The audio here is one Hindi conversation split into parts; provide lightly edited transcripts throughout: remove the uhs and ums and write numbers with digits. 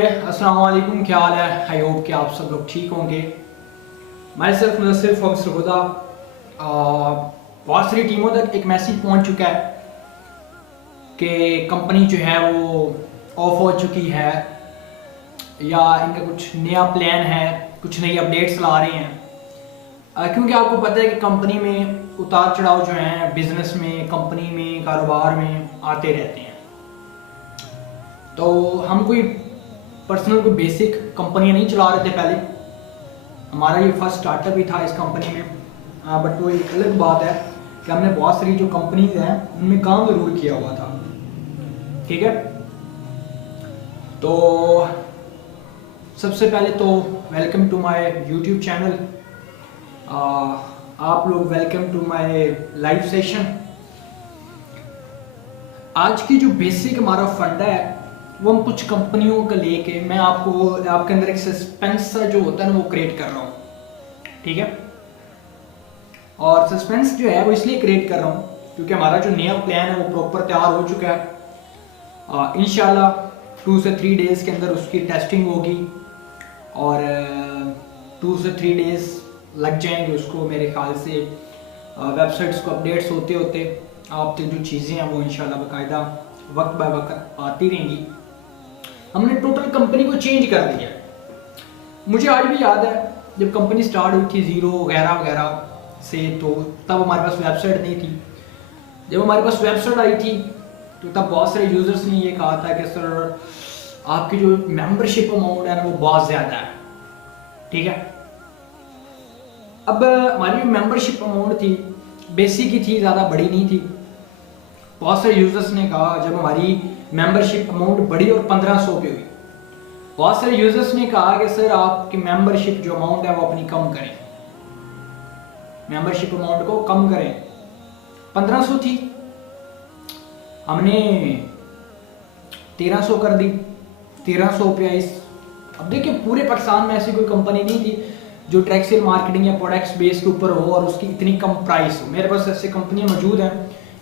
अस्सलाम वालेकुम, क्या हाल है। आई होप कि आप सब लोग ठीक होंगे। मैं सिर्फ मुदस्सिर फख्र खुदा बहुत सारी टीमों तक एक मैसेज पहुंच चुका है कि कंपनी जो है वो ऑफ हो चुकी है या इनका कुछ नया प्लान है, कुछ नई अपडेट्स ला रहे हैं। क्योंकि आपको पता है कि कंपनी में उतार चढ़ाव जो हैं बिजनेस में, कंपनी में, कारोबार में आते रहते हैं। तो हम कोई पर्सनल कोई बेसिक कंपनियाँ नहीं चला रहे थे पहले। हमारा ये फर्स्ट स्टार्टअप ही था इस कंपनी में। बट वो एक अलग बात है कि हमने बहुत सारी जो कंपनीज हैं उनमें काम ज़रूर किया हुआ था। ठीक है, तो सबसे पहले तो welcome to my YouTube channel. आप लोग welcome to my live session. आज की जो बेसिक हमारा फंडा है वो हम कुछ कंपनियों को लेके मैं आपको आपके अंदर एक सस्पेंस सा जो होता है ना वो क्रिएट कर रहा हूँ। ठीक है, और सस्पेंस जो है वो इसलिए क्रिएट कर रहा हूँ क्योंकि हमारा जो नया प्लान है वो प्रॉपर तैयार हो चुका है। इंशाल्लाह 2 से 3 डेज़ के अंदर उसकी टेस्टिंग होगी और 2 से 3 डेज़ लग जाएंगे उसको मेरे ख्याल से वेबसाइट्स को अपडेट्स होते होते। आप तक जो चीज़ें हैं वो इंशाल्लाह बाकायदा वक्त बाय वक्त आती रहेंगी। हमने टोटल कंपनी को चेंज कर दिया। मुझे आज भी याद है जब कंपनी स्टार्ट हुई थी जीरो वगैरह वगैरह से, तो तब हमारे पास वेबसाइट नहीं थी। जब हमारे पास वेबसाइट आई थी तो तब बहुत सारे यूजर्स ने ये कहा था कि सर आपकी जो मेंबरशिप अमाउंट है ना वो बहुत ज़्यादा है। ठीक है, अब हमारी जो मेंबरशिप अमाउंट थी बेसिक ही थी, ज़्यादा बड़ी नहीं थी। बहुत सारे यूजर्स ने कहा जब हमारी मेंबरशिप अमाउंट बढ़ी और 1500 पे हुई, बहुत सारे यूजर्स ने कहा कि सर आपकी मेंबरशिप जो अमाउंट है वो अपनी कम करें, मेंबरशिप अमाउंट को कम करें। 1500 थी, हमने 1300 कर दी, 1300 पे आई। अब देखिए पूरे पाकिस्तान में ऐसी कोई कंपनी नहीं थी जो ट्रैक सेल मार्केटिंग या प्रोडक्ट्स बेस के ऊपर हो और उसकी इतनी कम प्राइस हो। मेरे पास ऐसी कंपनियां मौजूद हैं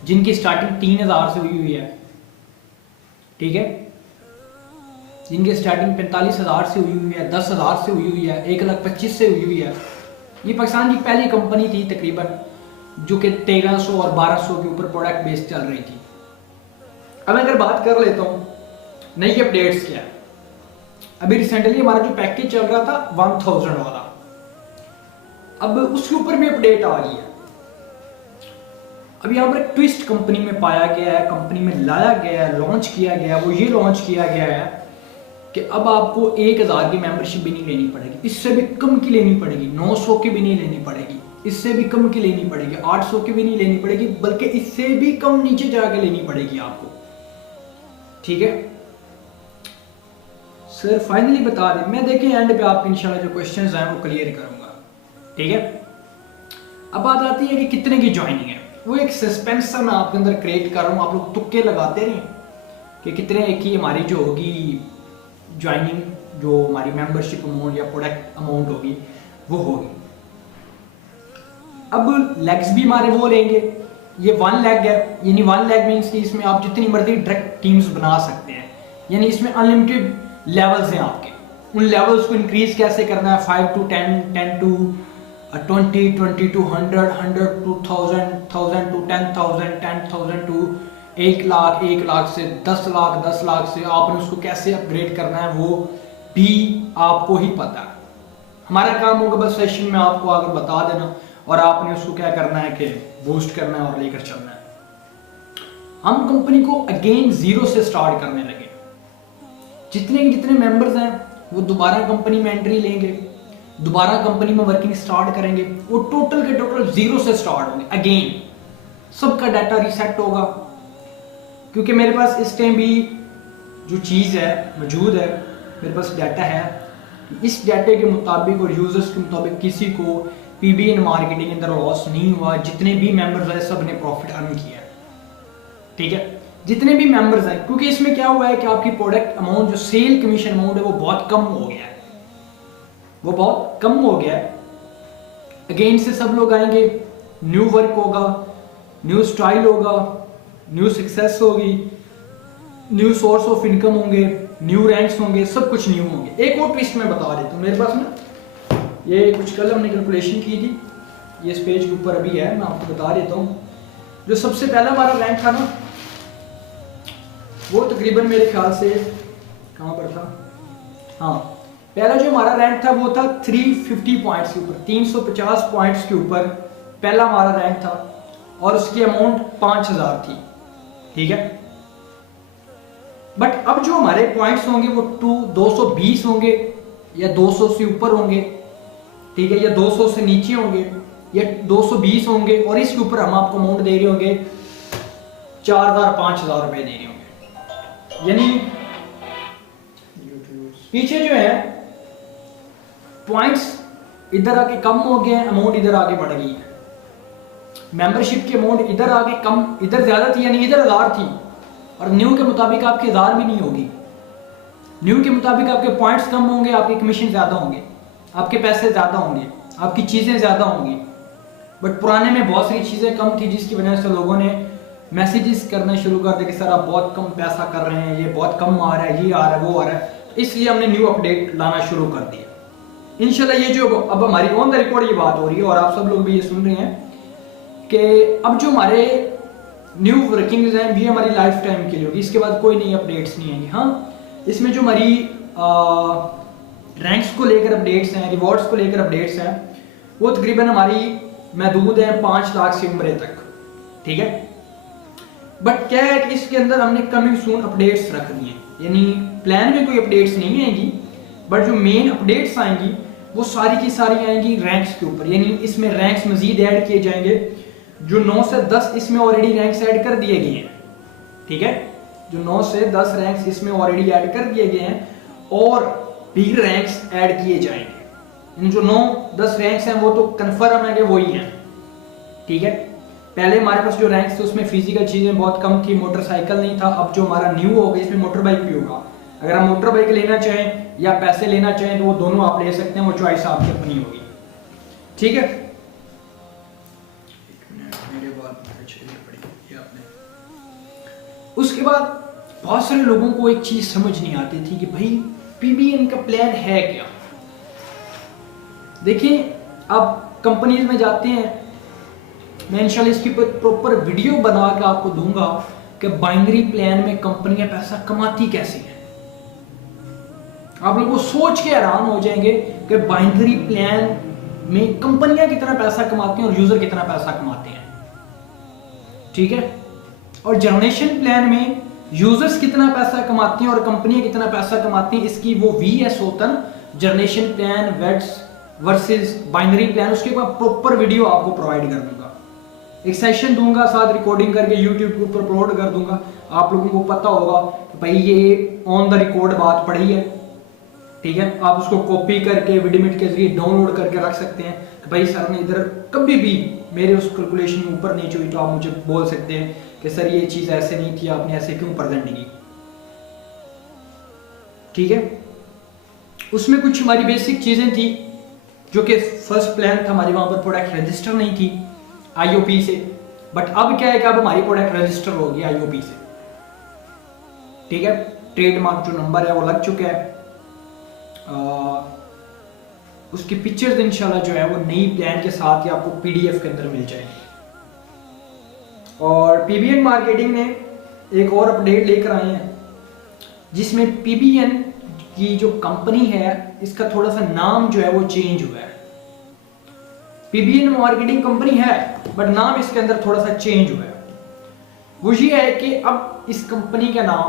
जिनकी स्टार्टिंग 3000 से हुई हुई है। ठीक है, जिनकी स्टार्टिंग 45,000 से हुई हुई है, 10,000 से हुई हुई है, 1,25,000 से हुई हुई है। ये पाकिस्तान की पहली कंपनी थी तकरीबन जो कि 1300 और 1200 के ऊपर प्रोडक्ट बेस चल रही थी। अब अगर बात कर लेता हूँ नई अपडेट्स क्या है। अभी रिसेंटली हमारा जो पैकेज चल रहा था 1000 वाला, अब उसके ऊपर भी अपडेट आ रही है। अब यहाँ पर एक ट्विस्ट कंपनी में पाया गया है, कंपनी में लाया गया है, लॉन्च किया गया है। वो ये लॉन्च किया गया है कि अब आपको 1000 की मेंबरशिप भी नहीं लेनी पड़ेगी, इससे भी कम की लेनी पड़ेगी, 900 की भी नहीं लेनी पड़ेगी, इससे भी कम की लेनी पड़ेगी, 800 की भी नहीं लेनी पड़ेगी, बल्कि इससे भी कम नीचे जाके लेनी पड़ेगी आपको। ठीक है सर, फाइनली बता दें, मैं देखें एंड पे आपके इंशाल्लाह जो क्वेश्चंस हैं वो क्लियर करूंगा। ठीक है, अब बात आती है कि कितने की ज्वाइनिंग है। वो एक सस्पेंस सा मैं आपके अंदर क्रिएट कर रहा हूँ, आप लोग तुक्के लगाते रहें कि कितने की हमारी जो होगी ज्वाइनिंग, जो हमारी मेंबरशिप अमाउंट या प्रोडक्ट अमाउंट होगी वो होगी। अब लेग्स भी हमारे वो लेंगे, ये 1 लेग है, यानी 1 लेग मीन्स कि इसमें आप जितनी मर्जी डायरेक्ट टीम्स बना सकते हैं, यानी इसमें अनलिमिटेड लेवल्स हैं आपके। उन लेवल्स को इंक्रीज कैसे करना है, 5 to 10, 10 to 20, 20 to 100, 100 to 1000, 1000 to 10,000, 10,000 to 1 lakh, 1 lakh से 10 लाख, 10 लाख से आपने उसको कैसे अपग्रेड करना है वो भी आपको ही पता है। हमारा काम होगा बस सेशन में आपको आगे बता देना और आपने उसको क्या करना है कि बूस्ट करना है और लेकर चलना है। हम कंपनी को अगेन जीरो से स्टार्ट करने लगे। जितने मेंबर्स हैं वो दोबारा कंपनी में एंट्री लेंगे, दोबारा कंपनी में वर्किंग स्टार्ट करेंगे, वो टोटल के टोटल जीरो से स्टार्ट होंगे। अगेन सबका डाटा रीसेट होगा क्योंकि मेरे पास इस टाइम भी जो चीज़ है मौजूद है, मेरे पास डाटा है। इस डाटे के मुताबिक और यूजर्स के मुताबिक किसी को पीबी इन मार्केटिंग के अंदर लॉस नहीं हुआ। जितने भी मेंबर्स हैं सब ने प्रॉफिट अर्न किया। ठीक है, जितने भी मेंबर्स हैं, क्योंकि इसमें क्या हुआ है कि आपकी प्रोडक्ट अमाउंट जो सेल कमीशन अमाउंट है वो बहुत कम हो गया है, वो बहुत कम हो गया है। अगेन से सब लोग आएंगे, न्यू वर्क होगा, न्यू स्टाइल होगा, न्यू सक्सेस होगी, न्यू सोर्स ऑफ इनकम होंगे, न्यू रैंक्स होंगे, सब कुछ न्यू होंगे। एक और ट्विस्ट मैं बता देता हूँ, मेरे पास ना ये कुछ कल हमने कैलकुलेशन की थी, ये इस पेज के ऊपर अभी है, मैं आपको बता देता हूँ। जो सबसे पहला हमारा रैंक था ना, वो तकरीबन मेरे ख्याल से कहाँ पर था, हाँ पहला जो हमारा रैंक था वो था 350 पॉइंट्स के ऊपर, 350 पॉइंट्स के ऊपर पहला हमारा रैंक था, और उसकी अमाउंट 5000 थी, ठीक है। बट अब जो हमारे पॉइंट्स होंगे वो 220 होंगे या 200 से ऊपर होंगे, ठीक है, या 200 से नीचे होंगे या 220 होंगे, और इसके ऊपर हम आपको अमाउंट दे रहे होंगे 4000-5000 रुपए दे रहे होंगे। यानी पीछे जो है पॉइंट्स इधर आके कम हो गए, अमाउंट इधर आगे बढ़ गई है। मेंबरशिप की अमाउंट इधर आगे कम, इधर ज्यादा थी, यानी इधर 1000 थी, और न्यू के मुताबिक आपके 1000 भी नहीं होगी। न्यू के मुताबिक आपके पॉइंट्स कम होंगे, आपके कमीशन ज्यादा होंगे, आपके पैसे ज्यादा होंगे, आपकी चीजें ज्यादा होंगी। बट पुराने में बहुत सारी चीजें कम थी, जिसकी वजह से लोगों ने मैसेजेस करना शुरू कर दिया कि सर आप बहुत कम पैसा कर रहे हैं, ये बहुत कम आ रहा है, ये आ रहा है, वो आ रहा है। तो इसलिए हमने न्यू अपडेट लाना शुरू कर दिया। इंशाल्लाह ये जो अब हमारी ऑन द रिकॉर्ड ये बात हो रही है, और आप सब लोग भी ये सुन रहे हैं कि अब जो हमारे न्यू वर्किंग्स हैं ये हमारी लाइफ टाइम के लिए होगी, इसके बाद कोई नई अपडेट्स नहीं आएंगी। हाँ, इसमें जो हमारी रैंक्स को लेकर अपडेट्स हैं, रिवॉर्ड्स को लेकर अपडेट्स हैं, वो तकरीबन हमारी महदूद है 5 लाख से उम्र तक, ठीक है। बट क्या है कि इसके अंदर हमने कमिंग सून अपडेट्स रख दी हैं, यानी प्लान में कोई अपडेट्स नहीं आएंगी, बट जो मेन अपडेट्स आएंगी वो सारी की सारी आएंगी रैंक्स के ऊपर। यानी इसमें रैंक्स मजीद ऐड किए जाएंगे, जो 9 से 10 इसमें ऑलरेडी रैंक्स ऐड कर दिए गए हैं, ठीक है। जो 9 से 10 रैंक्स इसमें ऑलरेडी ऐड कर दिए गए हैं, और भी रैंक्स ऐड किए जाएंगे। जो 9-10 रैंक्स हैं वो तो कंफर्म है कि वही हैं, ठीक है। पहले हमारे पास जो रैंक्स थे उसमें फिजिकल चीजें बहुत कम थी, मोटरसाइकिल नहीं था। अब जो हमारा न्यू होगा इसमें मोटर बाइक भी होगा। अगर आप मोटर बाइक लेना चाहें या पैसे लेना चाहें तो वो दोनों आप ले सकते हैं, वो चॉइस आपकी अपनी होगी, ठीक है। उसके बाद बहुत सारे लोगों को एक चीज समझ नहीं आती थी कि भाई पीबीएन का प्लान है क्या। देखिए, अब कंपनीज में जाते हैं, मैं इंशाल्लाह इसकी प्रॉपर वीडियो बना के आपको दूंगा कि बाइनरी प्लान में कंपनियां पैसा कमाती कैसे हैं। आप लोगों को सोच के हैरान हो जाएंगे कि बाइनरी प्लान में कंपनियां कितना पैसा कमाती हैं और यूजर कितना पैसा कमाते हैं, ठीक है। और जनरेशन प्लान में यूजर्स कितना पैसा कमाते हैं और कंपनियां कितना पैसा कमाती हैं, इसकी वो VS होता है, generation plan versus binary plan, उसके बाद प्रॉपर वीडियो आपको प्रोवाइड कर दूंगा। एक सेशन दूंगा, साथ रिकॉर्डिंग करके यूट्यूब के ऊपर अपलोड कर दूंगा। आप लोगों को पता होगा कि भाई ये ऑन द रिकॉर्ड बात पढ़ी है, ठीक है। आप उसको कॉपी करके विडमिट के जरिए डाउनलोड करके रख सकते हैं कि भाई सर ने इधर कभी भी मेरे उस कैलकुलेशन में ऊपर नीचे हुई तो आप मुझे बोल सकते हैं कि सर ये चीज ऐसे नहीं थी, आपने ऐसे क्यों प्रेजेंट की, ठीक है। उसमें कुछ हमारी बेसिक चीजें थी, जो कि फर्स्ट प्लान था हमारी, वहां पर प्रोडक्ट रजिस्टर नहीं थी IOP से। बट अब क्या है कि अब हमारी प्रोडक्ट रजिस्टर होगी IOP से, ठीक है। ट्रेडमार्क जो नंबर है वो लग चुका है, उसकी पिक्चर्स इंशाल्लाह जो है वो नई प्लान के साथ ही आपको PDF के अंदर मिल जाएगी। और PBN मार्केटिंग ने एक और अपडेट लेकर आए हैं, जिसमें PBN की जो कंपनी है इसका थोड़ा सा नाम जो है वो चेंज हुआ है। PBN मार्केटिंग कंपनी है बट नाम इसके अंदर थोड़ा सा चेंज हुआ है। वो ये है कि अब इस कंपनी का नाम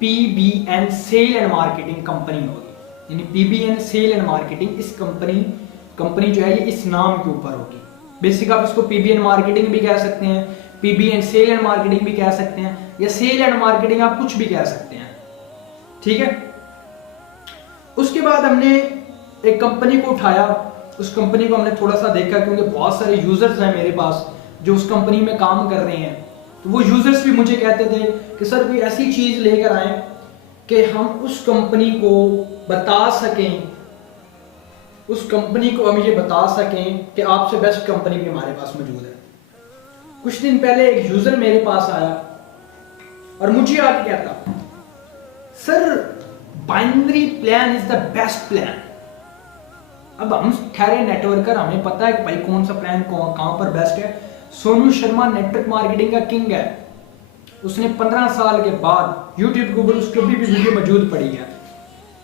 PBN sale and marketing company होगी, यानी PBN सेल एंड मार्केटिंग इस कंपनी जो है ये इस नाम के ऊपर होगी। बेसिक आप इसको PBN मार्केटिंग भी कह सकते हैं, PBN सेल एंड मार्केटिंग भी कह सकते हैं, या सेल एंड मार्केटिंग आप कुछ भी कह सकते हैं, ठीक है। उसके बाद हमने एक कंपनी को उठाया, उस कंपनी को हमने थोड़ा सा देखा, क्योंकि बहुत सारे यूजर्स हैं मेरे पास जो उस कंपनी में काम कर रहे हैं। तो वो यूजर्स भी मुझे कहते थे कि सर कोई ऐसी चीज लेकर आए कि हम उस कंपनी को बता सकें, उस कंपनी को हम ये बता सकें कि आपसे बेस्ट कंपनी भी हमारे पास मौजूद है। कुछ दिन पहले एक यूजर मेरे पास आया और मुझे आके कहता, sir binary plan is the best plan. अब हम ठहरे नेटवर्कर, हमें पता है कि भाई कौन सा प्लान कहां पर बेस्ट है। सोनू शर्मा नेटवर्क मार्केटिंग का किंग है। उसने 15 साल के बाद यूट्यूब के ऊपर उसकी अभी भी वीडियो मौजूद पड़ी है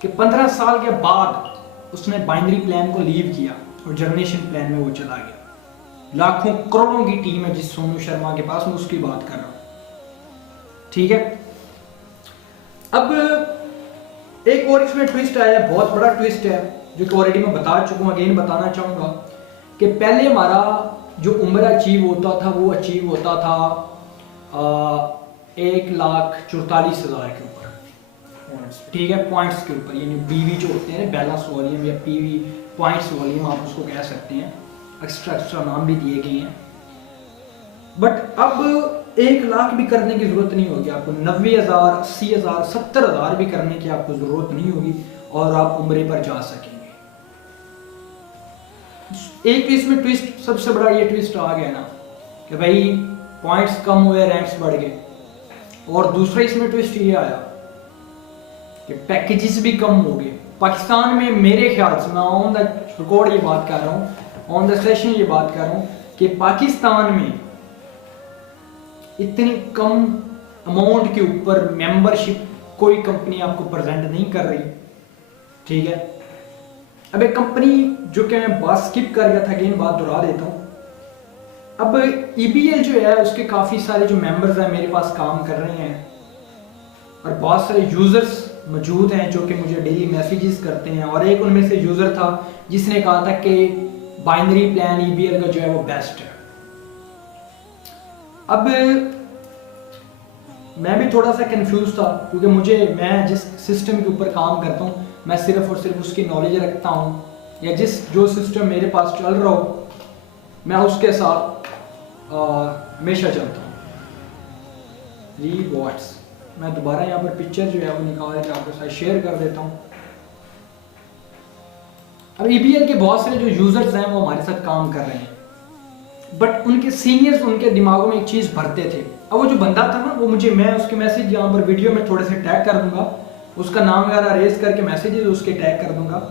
कि 15 साल के बाद उसने बाइनरी प्लान को लीव किया और जनरेशन प्लान में वो चला गया। लाखों करोड़ों की टीम है जिस सोनू शर्मा के पास, मैं उसकी बात कर रहा हूं। ठीक है, अब एक और इसमें ट्विस्ट आया है, बहुत बड़ा ट्विस्ट है जो कि ऑलरेडी मैं बता चुका हूं, अगेन बताना चाहूंगा कि पहले हमारा जो उम्र अचीव होता था वो अचीव होता था 1,44,000 के ऊपर, ठीक है, पॉइंट्स के ऊपर, यानी बीवी जो होते हैं बैलेंस वॉल्यूम या पीवी पॉइंट्स वॉल्यूम आप उसको कह सकते हैं, एक्स्ट्रा नाम भी दिए गए हैं। बट अब 1 लाख भी करने की जरूरत नहीं होगी आपको, 90,000, 80,000, 70,000 भी करने की आपको जरूरत नहीं होगी और आप उम्रे पर जा सकेंगे। एक इसमें ट्विस्ट, सबसे बड़ा ये ट्विस्ट आ गया ना कि भाई पॉइंट्स कम हुए, रैंक्स बढ़ गए। और दूसरा इसमें ट्विस्ट ये आया कि पैकेजेस भी कम हो गए पाकिस्तान में। मेरे ख्याल से मैं ऑन द रिकॉर्ड ये बात कर रहा हूँ, ऑन द सेशन ये बात कर रहा हूँ कि पाकिस्तान में इतनी कम अमाउंट के ऊपर मेंबरशिप कोई कंपनी आपको प्रेजेंट नहीं कर रही। ठीक है, अब एक कंपनी जो कि मैं बात स्किप कर गया था, अगेन बात दोहरा देता हूँ। अब EPL जो है उसके काफ़ी सारे जो मेंबर्स हैं मेरे पास काम कर रहे हैं और बहुत सारे यूज़र्स मौजूद हैं जो कि मुझे डेली मैसेजेस करते हैं। और एक उनमें से यूज़र था जिसने कहा था कि बाइनरी प्लान EPL का जो है वो बेस्ट है। अब मैं भी थोड़ा सा कंफ्यूज था क्योंकि मैं जिस सिस्टम के ऊपर काम करता हूँ मैं सिर्फ और सिर्फ उसकी नॉलेज रखता हूँ, या जो सिस्टम मेरे पास चल रहा हो मैं उसके साथ हमेशा चलता हूँ। रीवॉट्स, मैं दोबारा यहाँ पर पिक्चर जो है वो निकाल के आपके साथ शेयर कर देता हूँ। अब EPL के बहुत सारे जो यूजर्स हैं वो हमारे साथ काम कर रहे हैं, बट उनके सीनियर्स उनके दिमागों में एक चीज भरते थे। अब वो जो बंदा था ना वो मैं उसके मैसेज यहाँ पर वीडियो में थोड़े से टैग कर दूंगा, उसका नाम वगैरह रेज करके मैसेजेस उसके टैग कर दूंगा।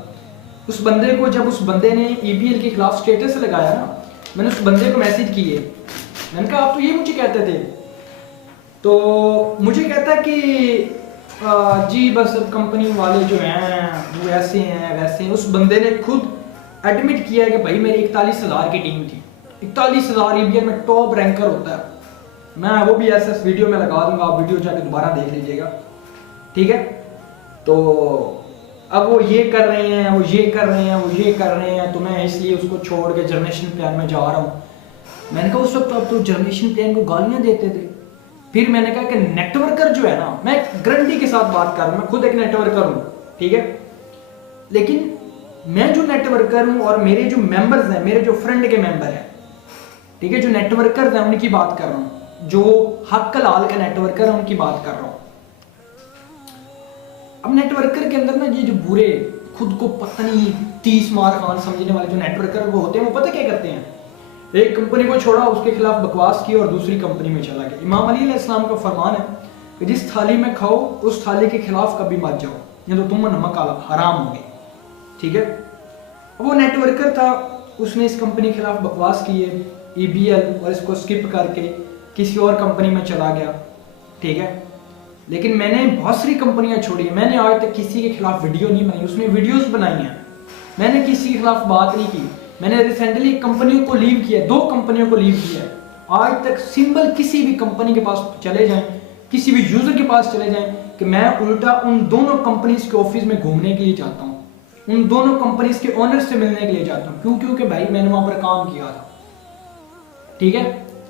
उस बंदे को, जब उस बंदे ने EPL के खिलाफ स्टेटस लगाया ना, मैंने उस बंदे को मैसेज किए, मैंने कहा आप तो ये मुझे कहते थे, तो मुझे कहता कि जी बस अब कंपनी वाले जो हैं वो ऐसे हैं वैसे हैं। उस बंदे ने खुद एडमिट किया है कि भाई मेरी 41,000 की टीम थी, 41,000 EPL में टॉप रैंकर होता है। मैं वो भी ऐसे वीडियो में लगा दूंगा, आप वीडियो जाके दोबारा देख लीजिएगा। ठीक है, तो अब वो ये कर रहे हैं, वो ये कर रहे हैं, वो ये कर रहे हैं, तो मैं इसलिए उसको छोड़ के जनरेशन प्लान में जा रहा हूँ। मैंने कहा उस वक्त आप तो जनरेशन प्लान को गालियाँ देते थे। फिर मैंने कहा कि नेटवर्कर जो है ना, मैं गारंटी के साथ बात कर रहा हूँ, मैं खुद एक नेटवर्कर हूँ, ठीक है, लेकिन मैं जो नेटवर्कर हूँ और मेरे जो मेंबर्स हैं, मेरे जो फ्रेंड के मेंबर हैं, ठीक है, जो नेटवर्कर हैं उनकी बात कर रहा हूँ, जो हक लाल के नेटवर्कर हैं उनकी बात कर रहा हूँ। अब नेटवर्कर के अंदर ना ये जो बुरे, खुद को पता नहीं 30 मार खान समझने वाले जो नेटवर्कर वो होते हैं, वो पता क्या करते हैं, एक कंपनी को छोड़ा, उसके खिलाफ बकवास की और दूसरी कंपनी में चला गया। इमाम अली अलैहिस्सलाम का फरमान है कि जिस थाली में खाओ उस थाली के खिलाफ कभी मत जाओ, नहीं तो तुम नमक हराम होगे। ठीक है, अब वो नेटवर्कर था, उसने इस कंपनी के खिलाफ बकवास की है EPL, और इसको स्किप करके किसी और कंपनी में चला गया। ठीक है, लेकिन मैंने बहुत सारी कंपनियां छोड़ी, मैंने आज तक किसी के खिलाफ वीडियो नहीं बनाई, उसने वीडियोस बनाई हैं, मैंने किसी के खिलाफ बात नहीं की। मैंने रिसेंटली कंपनियों को लीव किया, 2 कंपनियों को लीव किया है। आज तक सिंबल किसी भी कंपनी के पास चले जाएं, किसी भी यूजर के पास चले जाएं, कि मैं उल्टा उन दोनों कंपनीज के ऑफिस में घूमने के लिए जाता हूँ, उन दोनों कंपनीज के ओनर से मिलने के लिए जाता हूँ। क्यों? क्योंकि भाई मैंने वहां पर काम किया था। ठीक है,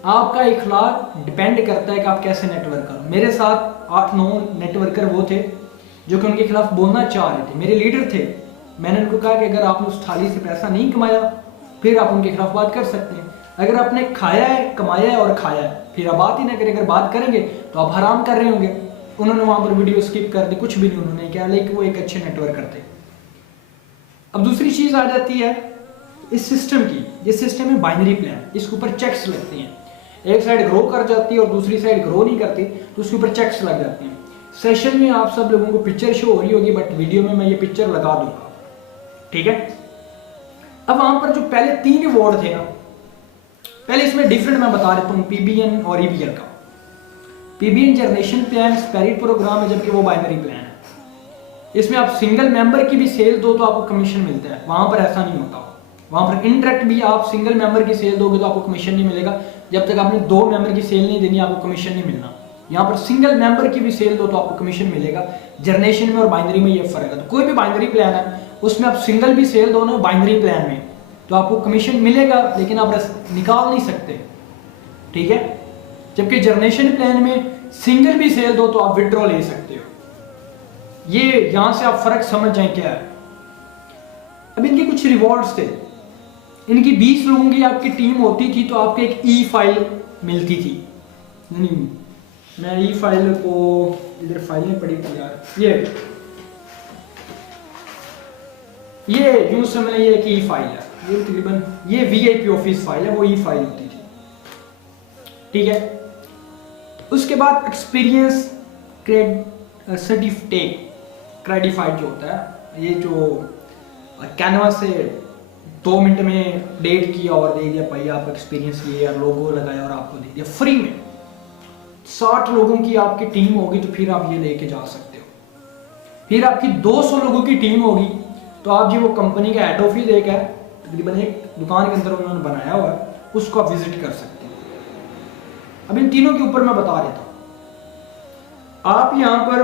आपका इखलाक डिपेंड करता है कि आप कैसे नेटवर्क करो। मेरे साथ 8-9 नेटवर्कर वो थे जो कि उनके खिलाफ बोलना चाह रहे थे, मेरे लीडर थे। मैंने उनको कहा कि अगर आपने उस थाली से पैसा नहीं कमाया फिर आप उनके खिलाफ बात कर सकते हैं, अगर आपने खाया है, कमाया है और खाया है फिर आप बात ही ना करें, अगर बात करेंगे तो आप हराम कर रहे होंगे। उन्होंने वहां पर वीडियो स्किप कर दी, कुछ भी नहीं उन्होंने किया, लेकिन वो एक अच्छे नेटवर्कर थे। अब दूसरी चीज आ जाती है इस सिस्टम की, ये सिस्टम है बाइनरी प्लान, इसके ऊपर चेक्स लगते हैं, एक साइड ग्रो कर जाती है और दूसरी साइड ग्रो नहीं करती तो उसके ऊपर चेक्स लग जाते हैं। सेशन में आप सब लोगों को पिक्चर शो हो रही होगी, बट वीडियो में मैं ये पिक्चर लगा दूंगा, ठीक है। अब वहां पर जो पहले 3 रिवॉर्ड थे ना, पहले इसमें डिफरेंट मैं बता देता हूँ पीबीएन और ईबीएल का। PBN generation plan spirit program है, जबकि वो बाइनरी प्लान है। इसमें आप सिंगल मेंबर की भी सेल दो तो आपको कमीशन मिलता है, वहां पर ऐसा नहीं होता। वहां पर इनडायरेक्ट भी आप सिंगल मेंबर की सेल दोगे तो आपको कमीशन नहीं मिलेगा, जब तक आपने 2 मेंबर की सेल नहीं देनी आपको कमीशन नहीं मिलना। यहाँ पर सिंगल मेंबर की भी सेल दो तो आपको कमीशन मिलेगा। जनरेशन में और बाइनरी में ये फर्क है। तो कोई भी बाइनरी प्लान है उसमें आप सिंगल भी सेल दो ना बाइनरी प्लान में तो आपको कमीशन मिलेगा, लेकिन आप निकाल नहीं सकते, ठीक है। जबकि जनरेशन प्लान में सिंगल भी सेल दो तो आप विड्रॉ ले सकते हो। ये यहां से आप फर्क समझ जाए क्या है। अब इनके कुछ रिवॉर्ड्स थे। इनकी 20 लोगों की आपकी टीम होती थी तो आपको एक ई फाइल मिलती थी। नहीं, मैं ई फाइल को इधर फाइल में पड़ी थी यार, ये यूं समझ ये एक ई फाइल है, ये तकरीबन ये वीआईपी ऑफिस फाइल है, वो ई फाइल होती थी, ठीक है। उसके बाद एक्सपीरियंस सर्टिफिकेट क्रेडिफाइड जो होता है, ये जो कैनवा से 2 मिनट में डेट किया और दे दिया भाई आप एक्सपीरियंस लिए या लोगो लगाया और आपको दे दिया फ्री में। 60 लोगों की आपकी टीम होगी तो फिर आप ये लेके जा सकते हो। फिर आपकी 200 लोगों की टीम होगी तो आप जी वो कंपनी का हेड ऑफिस एक है, तकरीबन एक दुकान के अंदर उन्होंने बनाया हुआ है, उसको आप विजिट कर सकते हो। अब इन तीनों के ऊपर मैं बता देता हूं। आप यहां पर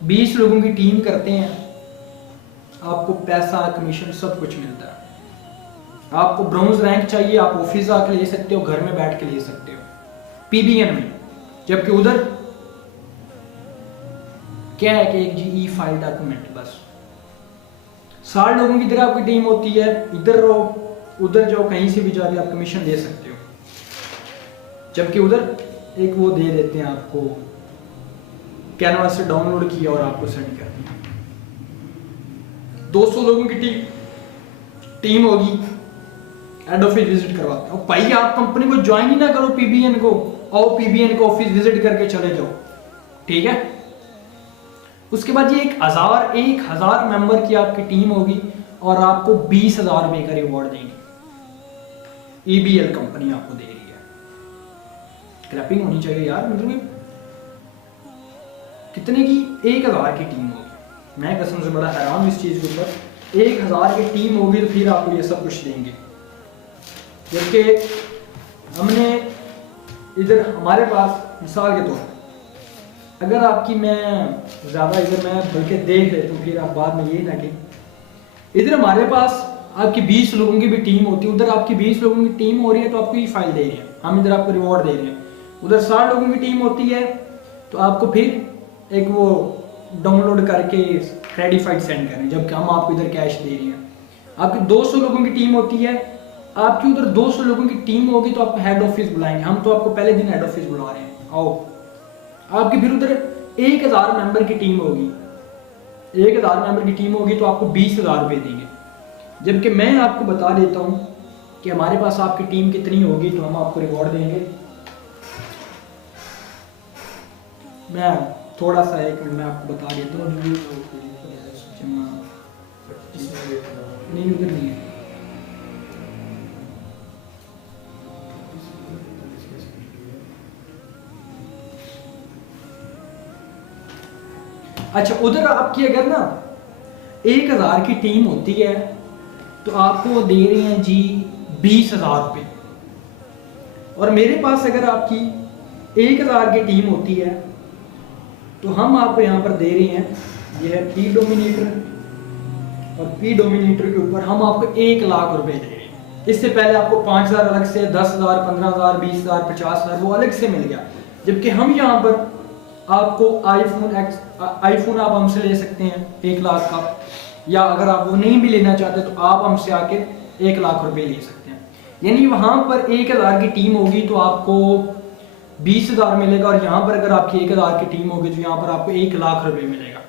20 लोगों की टीम करते हैं, आपको पैसा कमीशन सब कुछ मिलता है। आपको ब्रॉन्ज रैंक चाहिए, आप ऑफिस आके ले सकते हो, घर में बैठ के ले सकते हो पीबीएन में। जबकि उधर क्या है कि एक जी ई फाइल डॉक्यूमेंट बस। 60 लोगों की इधर आपकी टीम होती है, इधर रहो उधर जाओ, कहीं से भी जाके आप कमीशन ले सकते हो। जबकि उधर एक वो दे देते हैं आपको, कैनवा से डाउनलोड किया और आपको सेंड कर दिया। 200 लोगों की टीम होगी, हेड ऑफिस विजिट करवाते हो भाई। आप कंपनी को ज्वाइन ही ना करो पीबीएन को, आओ पीबीएन को ऑफिस विजिट करके चले जाओ, ठीक है। उसके बाद ये 1000 मेंबर की आपकी टीम होगी और आपको 20,000 रुपए का रिवॉर्ड देंगे। ईबीएल कंपनी आपको दे रही है। क्रैपिंग होनी चाहिए यार, मतलब कितने की 1000 की टीम होगी। मैं कसम से बड़ा हैरान हूं इस चीज के ऊपर। 1000 की टीम होगी तो फिर आपको ये सब कुछ देंगे। जबकि हमने इधर हमारे पास मिसाल के तौर पर अगर आपकी मैं ज़्यादा इधर मैं बल्कि देख ले तो फिर आप बाद में ये ना कि इधर हमारे पास आपकी 20 लोगों की भी टीम होती है, उधर आपकी 20 लोगों की टीम हो रही है तो आपको ये फाइल दे रहे हैं, हम इधर आपको रिवॉर्ड दे रहे हैं। उधर 60 लोगों की टीम होती है तो आपको फिर एक वो डाउनलोड करके क्रेडिफाइड सेंड करें, जबकि हम आपको इधर कैश दे रहे हैं। आपकी 200 लोगों की टीम होती है, आपकी उधर 200 लोगों की टीम होगी तो आपको हेड ऑफिस बुलाएंगे, हम तो आपको पहले दिन हेड ऑफिस बुला रहे हैं, आओ। आपकी फिर उधर 1000 मेंबर की टीम होगी, 1000 मेंबर की टीम होगी तो आपको 20,000 रुपये देंगे। जबकि मैं आपको बता देता हूं कि हमारे पास आपकी टीम कितनी होगी तो हम आपको रिवॉर्ड देंगे। मैं थोड़ा सा एक मिनट में आपको बता देता हूँ। नहीं उधर नहीं है। अच्छा, उधर आपकी अगर ना 1000 की टीम होती है तो आपको दे रहे हैं जी 20,000 रुपये। और मेरे पास अगर आपकी 1000 की टीम होती है तो हम आपको यहाँ पर दे रहे हैं, यह है पी डोमिनेटर, और पी डोमिनेटर के ऊपर हम आपको 1 लाख रुपए दे रहे हैं। इससे पहले आपको 5,000 अलग से, 10,000, 15,000, 20,000, 50,000 वो अलग से मिल गया। जबकि हम यहाँ पर आपको आईफोन आप हमसे ले सकते हैं 1 लाख का, या अगर आप वो नहीं भी लेना चाहते तो आप हमसे आके 1 लाख रुपए ले सकते हैं। यानी वहां पर 1000 की टीम होगी तो आपको 20,000 मिलेगा, और यहाँ पर अगर आपकी 1000 की टीम होगी तो यहाँ पर आपको 1 लाख रुपए मिलेगा।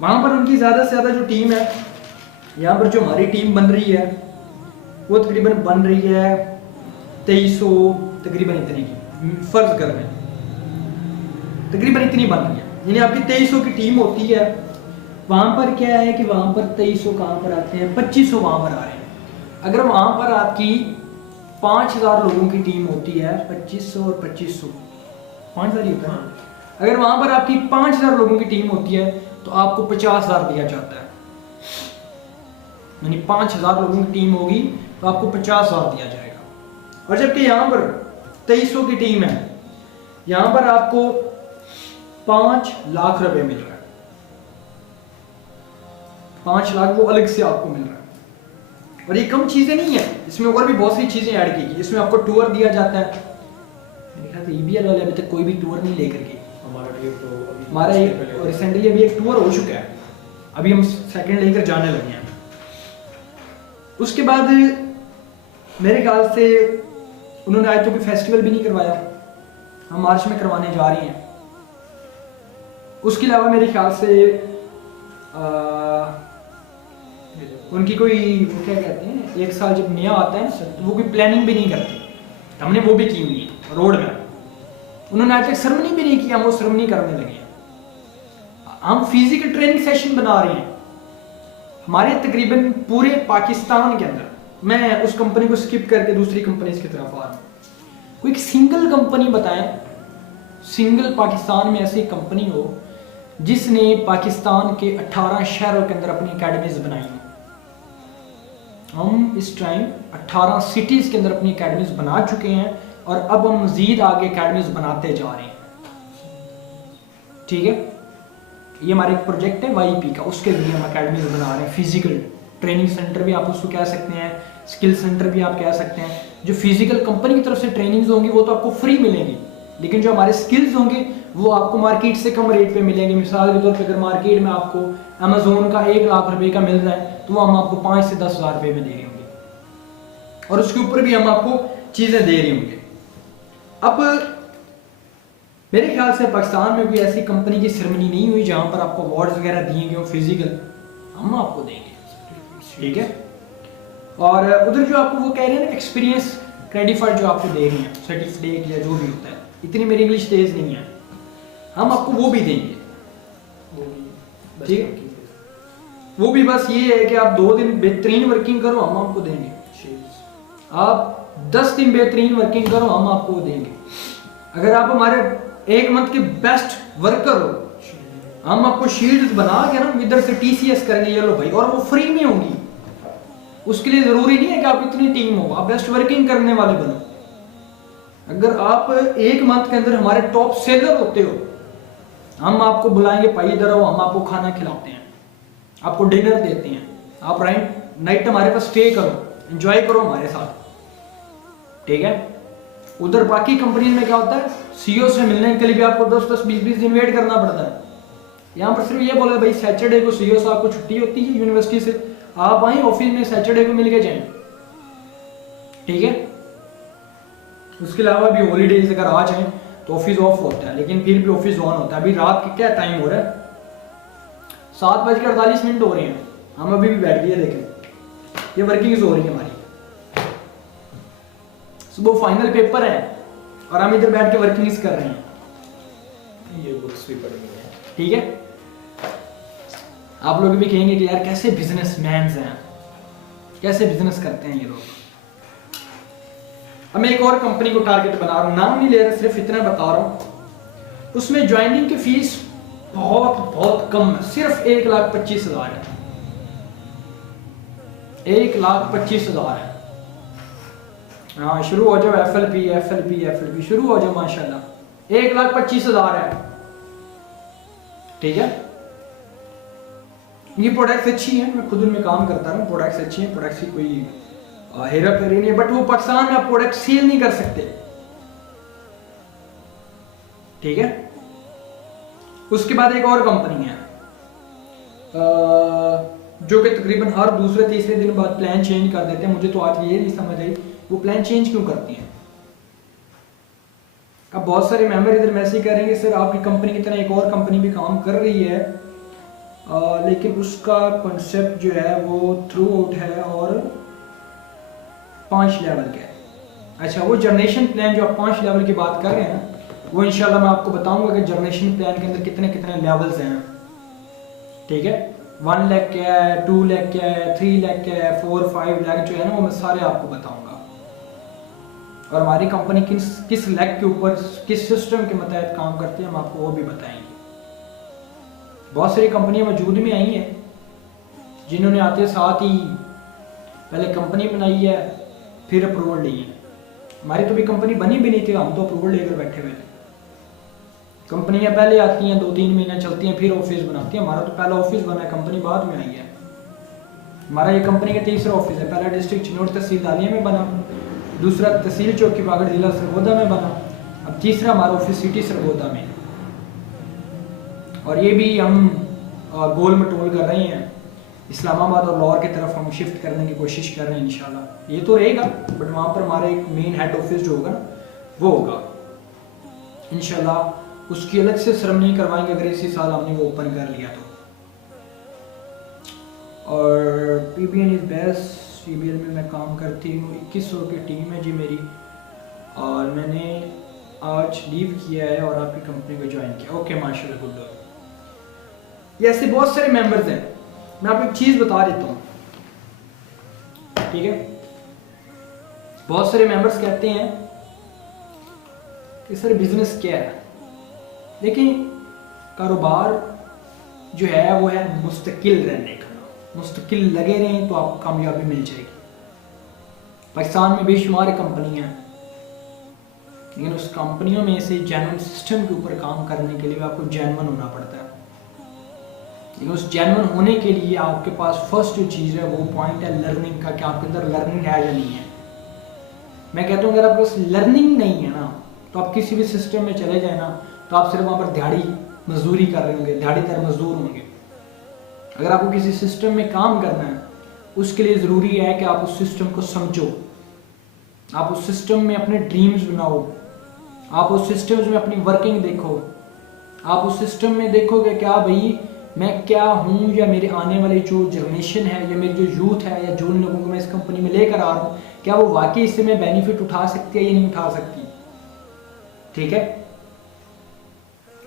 वहां पर उनकी ज्यादा से ज्यादा जो टीम है, यहाँ पर जो हमारी टीम बन रही है वो तकरीबन बन रही है 2300 तकरीबन इतने की, फर्ज कर रहे हैं तकरीबन इतनी बन रही है। यानी आपकी 2300 की टीम होती है, वहाँ पर क्या है कि वहाँ पर 2300 कहाँ पर आते हैं, 2500 वहाँ पर आ रहे हैं। अगर वहाँ पर आपकी 5000 लोगों की टीम होती है, 2500 और 2500 5000 ही होता है। अगर वहाँ पर आपकी 5000 लोगों की टीम होती है तो आपको 50,000 दिया जाता है। यानी 5000 लोगों की टीम होगी तो आपको 50,000 दिया जाएगा। और जबकि यहाँ पर 2300 की टीम है, यहाँ पर आपको 5 लाख रुपए मिल रहा है। 5 लाख वो अलग से आपको मिल रहा है। और ये कम चीजें नहीं है, इसमें और भी बहुत सी चीजें ऐड की गई। इसमें आपको टूर दिया जाता है। मेरे ख्याल से ईबीएल वाले अभी तक कोई भी टूर नहीं लेकर के। हमारा एक रिसेंटली अभी एक टूर हो चुका है, अभी हम सेकंड लेकर जाने लगे हैं। उसके बाद मेरे ख्याल से उन्होंने आज तो कोई फेस्टिवल भी नहीं करवाया, हम मार्च में करवाने जा रहे हैं। उसके अलावा मेरे ख्याल से उनकी कोई वो क्या कहते हैं, एक साल जब नया आता है तो वो कोई प्लानिंग भी नहीं करते, हमने वो भी की हुई है रोड में। उन्होंने आज तक सेरेमनी भी नहीं की, हम वो सेरेमनी करने लगे हैं। हम फिजिकल ट्रेनिंग सेशन बना रहे हैं हमारे तकरीबन पूरे पाकिस्तान के अंदर। मैं उस कंपनी को स्किप करके दूसरी कंपनी की तरफ आ रहा हूँ। कोई एक सिंगल कंपनी बताएं, सिंगल पाकिस्तान में ऐसी कंपनी हो जिसने पाकिस्तान के 18 शहरों के अंदर अपनी एकेडमीज बनाई हो। हम इस टाइम 18 सिटीज के अंदर अपनी एकेडमीज बना चुके हैं और अब हम मजीद आगे एकेडमीज बनाते जा रहे हैं। ठीक है, ये हमारा एक प्रोजेक्ट है वाईपी का, उसके लिए हम एकेडमीज बना रहे हैं। फिजिकल ट्रेनिंग सेंटर भी आप उसको कह सकते हैं, स्किल सेंटर भी आप कह सकते हैं। जो फिजिकल कंपनी की तरफ से ट्रेनिंग्स होंगी वो तो आपको फ्री मिलेंगी, लेकिन जो हमारे स्किल्स होंगे वो आपको मार्केट से कम रेट पे मिलेंगे। मिसाल के तौर पे अगर मार्केट में आपको अमेजोन का 1 लाख रुपए का मिल रहा है तो वो हम आपको 5 से 10 हज़ार रुपए में दे रहे होंगे, और उसके ऊपर भी हम आपको चीजें दे रहे होंगे। अब मेरे ख्याल से पाकिस्तान में कोई ऐसी कंपनी की सेरेमनी नहीं हुई जहां पर आपको अवार्ड्स वगैरह दिए गए हो फिजिकल, हम आपको देंगे। ठीक है, और उधर जो आपको वो कह रहे हैं ना एक्सपीरियंस क्रेडिट जो आपको दे रही हैं, सर्टिफिकेट या जो भी होता है, इतनी मेरी इंग्लिश तेज नहीं है, हम आपको वो भी देंगे। ठीक है, वो भी बस ये है कि आप 2 दिन बेहतरीन वर्किंग करो, हम आपको देंगे। आप 10 दिन बेहतरीन वर्किंग करो, हम आपको देंगे। अगर आप हमारे 1 मंथ के बेस्ट वर्कर हो, हम आपको शील्ड बना के ना इधर से टीसीएस करेंगे, ये लो भाई, और वो फ्री में होंगी। उसके लिए जरूरी नहीं है कि आप इतनी टीम हो, आप बेस्ट वर्किंग करने वाले बनो। अगर आप 1 मंथ के अंदर हमारे टॉप सेलर होते हो, हम आपको बुलाएंगे, भाई इधर आओ, हम आपको खाना खिलाते हैं, आपको डिनर देते हैं, आप नाइट हमारे पास स्टे करो, एंजॉय करो हमारे साथ। ठीक है, उधर बाकी कंपनी में क्या होता है, सीईओ से मिलने के लिए भी आपको 10-10, 20-20 दिन वेट करना पड़ता है। यहाँ पर सिर्फ ये बोला भाई सैटरडे को सीईओ साहब को छुट्टी होती है यूनिवर्सिटी से, आप आए ऑफिस में सैटरडे को मिल के जाएं। ठीक है, उसके अलावा भी हॉलीडेज अगर आ जाए तो ऑफिस ऑफ होता है, लेकिन फिर भी ऑफिस ऑन होता है। अभी रात के क्या टाइम हो रहा है, 7:48 हो रहे हैं, हम अभी भी बैठ गए। देखें ये वर्किंग हो रही है हमारी, सुबह फाइनल पेपर है और हम इधर बैठ के वर्किंग कर रहे हैं। ये बुक्स भी पढ़नी है। ठीक है, आप लोग भी कहेंगे कि यार कैसे बिजनेसमैन हैं, कैसे बिजनेस करते हैं ये लोग। अब मैं एक और कंपनी को टारगेट बना रहा हूं, नाम नहीं ले रहा, सिर्फ इतना बता रहा हूं। उसमें ज्वाइनिंग की फीस बहुत बहुत कम है, सिर्फ 1,25,000 है। 1,25,000 है। हाँ, शुरू हो जाओ FLP शुरू हो जाओ माशाल्लाह। 1,25,000 है। ठीक है, ये प्रोडक्ट्स अच्छी हैं, मैं खुद उनमें काम करता हूँ, प्रोडक्ट्स अच्छी हैं, प्रोडक्ट्स की कोई हेरा फेरी नहीं है, बट वो पाकिस्तान में आप प्रोडक्ट सेल नहीं कर सकते। ठीक है, उसके बाद एक और कंपनी है जो कि तकरीबन हर दूसरे तीसरे दिन बाद प्लान चेंज कर देते हैं। मुझे तो आज ये नहीं समझ आई वो प्लान चेंज क्यों करती हैं। अब बहुत सारे मेंबर इधर मैसेज करेंगे सर आपकी कंपनी की तरह एक और कंपनी भी काम कर रही है, लेकिन उसका कॉन्सेप्ट जो है वो थ्रू आउट है और 5 लेवल का है। अच्छा, वो जनरेशन प्लान जो आप 5 लेवल की बात कर रहे हैं वो इंशाल्लाह मैं आपको बताऊंगा कि जनरेशन प्लान के अंदर कितने कितने लेवल्स हैं। ठीक है, 1 लाख क्या है, 2 लाख क्या है, 3 लाख क्या है, 4 5 लाख जो है ना वो मैं सारे आपको बताऊंगा। और हमारी कंपनी किस लाख के ऊपर किस सिस्टम के मतहत काम करती है हम आपको वो भी बताएंगे। बहुत सारी कंपनियां वजूद में आई हैं जिन्होंने आते साथ ही पहले कंपनी बनाई है फिर अप्रूवल ली है। हमारी तो भी कंपनी बनी भी नहीं थी, हम तो अप्रूवल लेकर बैठे हुए थे। कंपनियां पहले आती हैं 2-3 महीने चलती हैं फिर ऑफिस बनाती हैं। हमारा तो पहला ऑफिस बना है, कंपनी बाद में आई है। हमारा ये कंपनी का तीसरा ऑफिस है। पहला डिस्ट्रिक्ट चिनौर तहसील दालिया में बना, दूसरा तहसील चौकी बागड़ जिला सरगोदा में बना, अब तीसरा हमारा ऑफिस सिटी सरगोदा में। और ये भी हम गोल मटोल कर रहे हैं, इस्लामाबाद और लाहौर की तरफ हम शिफ्ट करने की कोशिश कर रहे हैं इंशाल्लाह। ये तो रहेगा बट वहाँ पर हमारा एक मेन हेड ऑफिस जो होगा वो होगा इंशाल्लाह। उसकी अलग से सेरेमनी करवाएंगे अगर इसी साल हमने वो ओपन कर लिया तो। और PBN इज बेस्ट, CBL में मैं काम करती हूँ, 2100 की टीम है जी मेरी, और मैंने आज लीव किया है और आपकी कंपनी को ज्वाइन किया। ओके माशाल्लाह, गुड। ये ऐसे बहुत सारे मेंबर्स हैं। मैं आपको एक चीज़ बता देता हूँ, ठीक है। बहुत सारे मेंबर्स कहते हैं कि सर बिजनेस क्या है, लेकिन कारोबार जो है वो है मुस्तकिल रहने का। मुस्तकिल लगे रहें तो आपको कामयाबी मिल जाएगी। पाकिस्तान में बेशुमार कंपनियां हैं, लेकिन उस कंपनियों में से जेन्युइन सिस्टम के ऊपर काम करने के लिए आपको जेन्युइन होना पड़ता है। लेकिन उस जेन्युइन होने के लिए आपके पास फर्स्ट जो चीज़ है वो पॉइंट है लर्निंग का, कि आपके अंदर लर्निंग है या नहीं है। मैं कहता हूँ अगर आपके पास लर्निंग नहीं है ना तो आप किसी भी सिस्टम में चले जाए ना तो आप सिर्फ वहाँ पर दिहाड़ी मजदूरी कर रहे होंगे, दिहाड़ीदार मजदूर होंगे। अगर आपको किसी सिस्टम में काम करना है उसके लिए ज़रूरी है कि आप उस सिस्टम को समझो, आप उस सिस्टम में अपने ड्रीम्स बनाओ, आप उस सिस्टम में अपनी वर्किंग देखो, आप उस सिस्टम में देखोगे क्या भाई मैं क्या हूँ, या मेरे आने वाली जो जनरेशन है या मेरी जो यूथ है या जो लोगों को मैं इस कंपनी में लेकर आ रहा हूँ क्या वो वाकई इससे मैं बेनिफिट उठा सकती है या नहीं उठा सकती। ठीक है,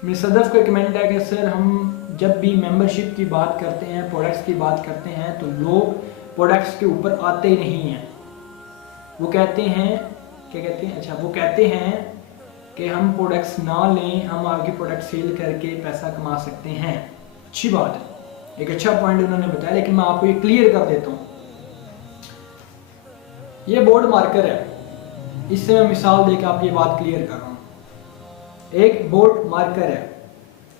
मेरे सदफ को कमेंट है कि सर हम जब भी मेंबरशिप की बात करते हैं, प्रोडक्ट्स की बात करते हैं तो लोग प्रोडक्ट्स के ऊपर आते ही नहीं हैं। वो कहते हैं, क्या कहते हैं, अच्छा वो कहते हैं कि हम प्रोडक्ट्स ना लें, हम आपके प्रोडक्ट सेल करके पैसा कमा सकते हैं। अच्छी बात है, एक अच्छा पॉइंट उन्होंने बताया, लेकिन मैं आपको ये क्लियर कर देता हूँ। ये बोर्ड मार्कर है, इससे मैं मिसाल देकर आप ये बात क्लियर कर रहा हूँ। एक बोर्ड मार्कर है,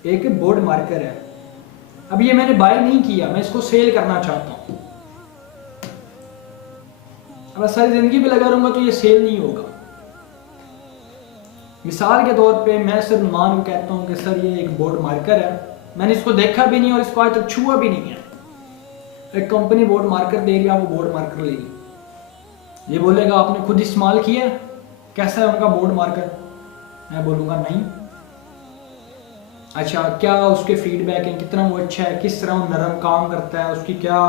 एक बोर्ड मार्कर है। अब ये मैंने बाय नहीं किया, मैं इसको सेल करना चाहता हूँ। अब सारी जिंदगी पे लगा रहूंगा तो ये सेल नहीं होगा। मिसाल के तौर पे मैं सिर्फ नुमान को कहता हूँ कि सर ये एक बोर्ड मार्कर है, मैंने इसको देखा भी नहीं और इसको आज तक छुआ भी नहीं है। एक कंपनी बोर्ड मार्कर दे रही है, वो बोर्ड मार्कर लेगी। ये बोलेगा आपने खुद इस्तेमाल किया, कैसा है उनका बोर्ड मार्कर? मैं बोलूँगा नहीं। अच्छा क्या उसके फीडबैक है, कितना वो अच्छा है, किस तरह वो नरम काम करता है, उसकी क्या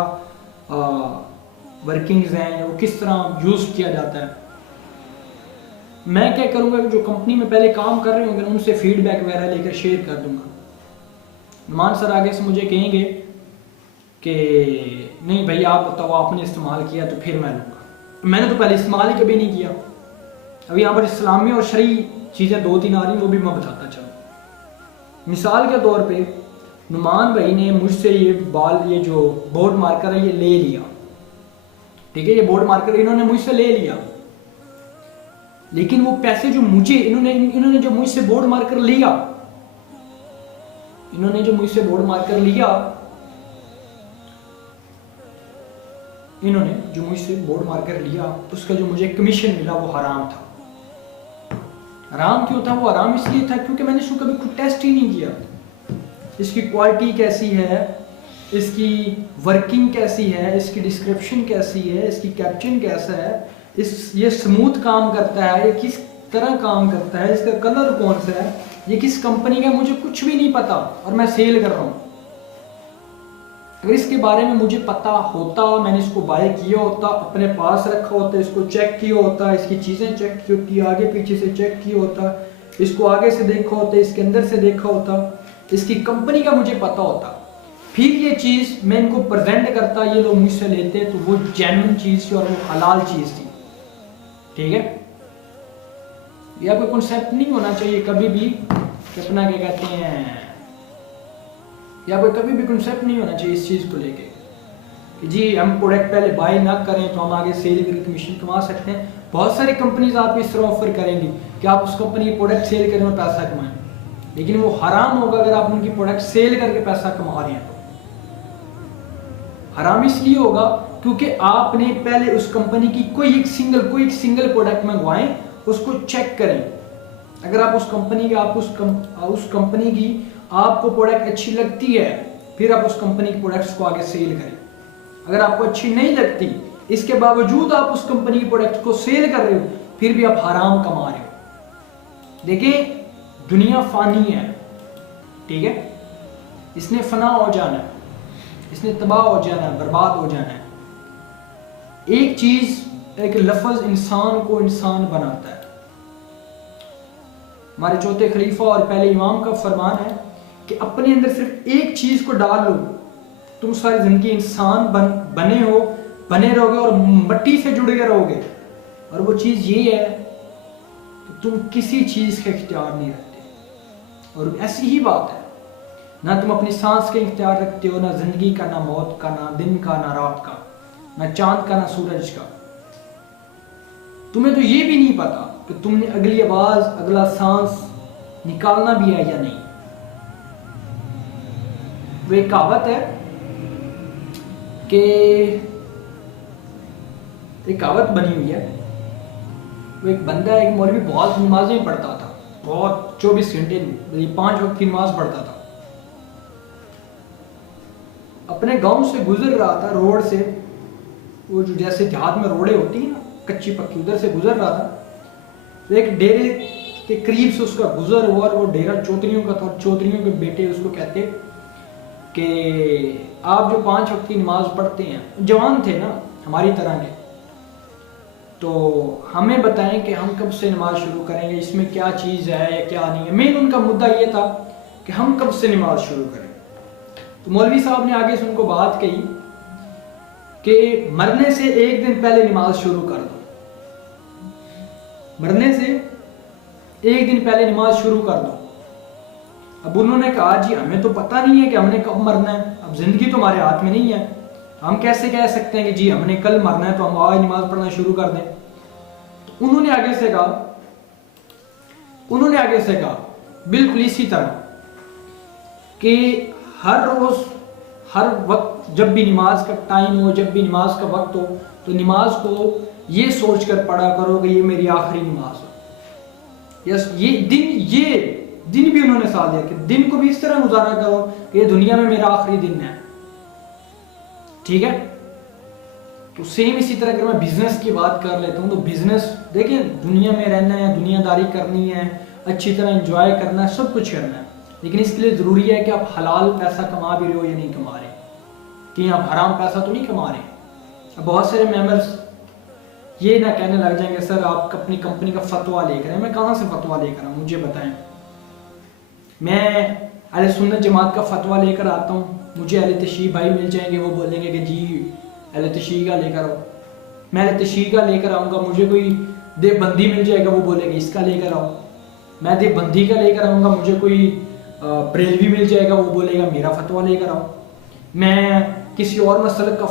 वर्किंग्स हैं, वो किस तरह यूज़ किया जाता है। मैं क्या करूँगा कि जो कंपनी में पहले काम कर रहे होंगे उनसे फीडबैक वगैरह लेकर शेयर कर दूंगा। नुमान सर आगे से मुझे कहेंगे कि नहीं भाई आप बताओ आपने इस्तेमाल किया तो फिर मैं लूँगा। मैंने तो पहले इस्तेमाल ही कभी नहीं किया। अभी यहाँ पर इस्लामी और शरई चीज़ें 2-3 आ रही वो भी मैं बताता चलूँ। मिसाल के तौर पे नुमान भाई ने मुझसे ये जो बोर्ड मार्कर है ये ले लिया, ठीक है, ये बोर्ड मार्कर इन्होंने मुझसे ले लिया, लेकिन वो पैसे जो मुझे इन्होंने जो मुझसे बोर्ड मार्कर लिया, इन्होंने जो मुझसे बोर्ड मार्कर लिया, इन्होंने जो मुझसे बोर्ड मार्कर लिया उसका जो मुझे कमीशन मिला वो हराम था। हराम क्यों था? वो हराम इसलिए था क्योंकि मैंने इसको कभी खुद टेस्ट ही नहीं किया। इसकी क्वालिटी कैसी है, इसकी वर्किंग कैसी है, इसकी डिस्क्रिप्शन कैसी है, इसकी कैप्शन कैसा है, ये स्मूथ काम करता है, ये किस तरह काम करता है, इसका कलर कौन सा है, ये किस कंपनी का, मुझे कुछ भी नहीं पता और मैं सेल कर रहा हूँ। अगर इसके बारे में मुझे पता होता, मैंने इसको बाय किया होता, अपने पास रखा होता, इसको चेक किया होता, इसकी चीज़ें चेक की होती, आगे पीछे से चेक किया होता, इसको आगे से देखा होता, इसके अंदर से देखा होता, इसकी कंपनी का मुझे पता होता, फिर ये चीज़ मैं इनको प्रेजेंट करता, ये लोग मुझसे लेते, तो वो जेन्युइन चीज़ थी और वो हलाल चीज़ थी। ठीक है, यह कोई कॉन्सेप्ट नहीं होना चाहिए कभी भी कि अपना क्या कहते हैं, या कोई कभी भी कॉन्सेप्ट नहीं होना चाहिए इस चीज़ को लेके कि जी हम प्रोडक्ट पहले बाय ना करें तो हम आगे सेल करके कमीशन कमा सकते हैं। बहुत सारी कंपनीज आपको इस तरह ऑफर करेंगी कि आप उस कंपनी की प्रोडक्ट सेल करें और पैसा कमाएं, लेकिन वो हराम होगा अगर आप उनकी प्रोडक्ट सेल करके पैसा कमा रहे हैं। तो हराम इसलिए होगा क्योंकि आपने पहले उस कंपनी की कोई एक सिंगल प्रोडक्ट मंगवाएं, उसको चेक करें। अगर आप उस कंपनी की आपको प्रोडक्ट अच्छी लगती है, फिर आप उस कंपनी की प्रोडक्ट्स को आगे सेल करें। अगर आपको अच्छी नहीं लगती, इसके बावजूद आप उस कंपनी की प्रोडक्ट को सेल कर रहे हो, फिर भी आप हराम कमा रहे हो। देखिए दुनिया फानी है, ठीक है, इसने फना हो जाना है, इसने तबाह हो जाना है, बर्बाद हो जाना है। एक चीज, एक लफ्ज इंसान को इंसान बनाता है। हमारे चौथे खलीफा और पहले इमाम का फरमान है कि अपने अंदर सिर्फ एक चीज को डाल लो, तुम सारी जिंदगी इंसान बने रहोगे और मट्टी से जुड़े रहोगे। और वो चीज ये है कि तुम किसी चीज का इख्तियार नहीं रखते। और ऐसी ही बात है, ना तुम अपनी सांस का इख्तियार रखते हो, ना जिंदगी का, ना मौत का, ना दिन का, ना रात का, ना चांद का, ना सूरज का। तुम्हें तो ये भी नहीं पता कि तुमने अगली आवाज, अगला सांस निकालना भी है या नहीं। वो एक कहावत है कि एक कहावत बनी हुई है, वो एक बंदा है, एक मौलवी बहुत नमाजें पढ़ता था, बहुत 24 घंटे 5 वक्त की नमाज पढ़ता था। अपने गांव से गुजर रहा था, रोड से, वो जो जैसे देहात में रोडें होती हैं ना कच्ची पक्की, उधर से गुजर रहा था। तो एक डेरे के करीब से उसका गुजर हुआ और वो डेरा चौधरीयों का था। और चौधरीयों के बेटे उसको कहते कि आप जो 5 वक्त की नमाज पढ़ते हैं, जवान थे ना हमारी तरह के, तो हमें बताएं कि हम कब से नमाज शुरू करेंगे, इसमें क्या चीज़ है या क्या नहीं है। मेन उनका मुद्दा ये था कि हम कब से नमाज शुरू करें। तो मौलवी साहब ने आगे से उनको बात कही कि मरने से एक दिन पहले नमाज शुरू कर दो, मरने से एक दिन पहले नमाज शुरू कर दो। अब उन्होंने कहा जी हमें तो पता नहीं है कि हमने कब मरना है, अब जिंदगी तो हमारे हाथ में नहीं है, हम कैसे कह सकते हैं कि जी हमने कल मरना है तो हम आज नमाज पढ़ना शुरू कर दें। तो उन्होंने आगे से कहा बिल्कुल इसी तरह कि हर रोज, हर वक्त जब भी नमाज का टाइम हो, जब भी नमाज का वक्त हो, तो नमाज को ये सोच कर पढ़ा करो कि ये मेरी आखिरी नमाज हो। यस, ये दिन भी उन्होंने साथ दिया कि दिन को भी इस तरह गुजारा करो कि ये दुनिया में मेरा आखिरी दिन है। ठीक है, तो सेम इसी तरह अगर मैं बिजनेस की बात कर लेता हूँ, तो बिजनेस देखिए दुनिया में रहना है, दुनियादारी करनी है, अच्छी तरह एंजॉय करना है, सब कुछ करना है, लेकिन इसके लिए ज़रूरी है कि आप हलाल पैसा कमा भी रहे हो या नहीं कमा रहे, कि आप हराम पैसा तो नहीं कमा रहे। अब बहुत सारे मेंबर्स ये ना कहने लग जाएंगे सर आप अपनी कंपनी का फतवा लेकर हैं। मैं कहाँ से फतवा लेकर आऊँ, मुझे बताएं। मैं अहले सुन्नत जमात का फतवा लेकर आता हूँ, मुझे अहले तशरीह भाई मिल जाएंगे, वो बोलेंगे कि जी अहले तशरीह का लेकर आओ। मैं अहले तशरीह का लेकर आऊँगा, मुझे कोई देवबंदी मिल जाएगा, वो बोलेंगे इसका लेकर आओ। मैं देवबंदी का लेकर आऊँगा, मुझे कोई बरेलवी मिल जाएगा, वो बोलेगा मेरा फतवा लेकर आओ। मैं किसी और मसलक का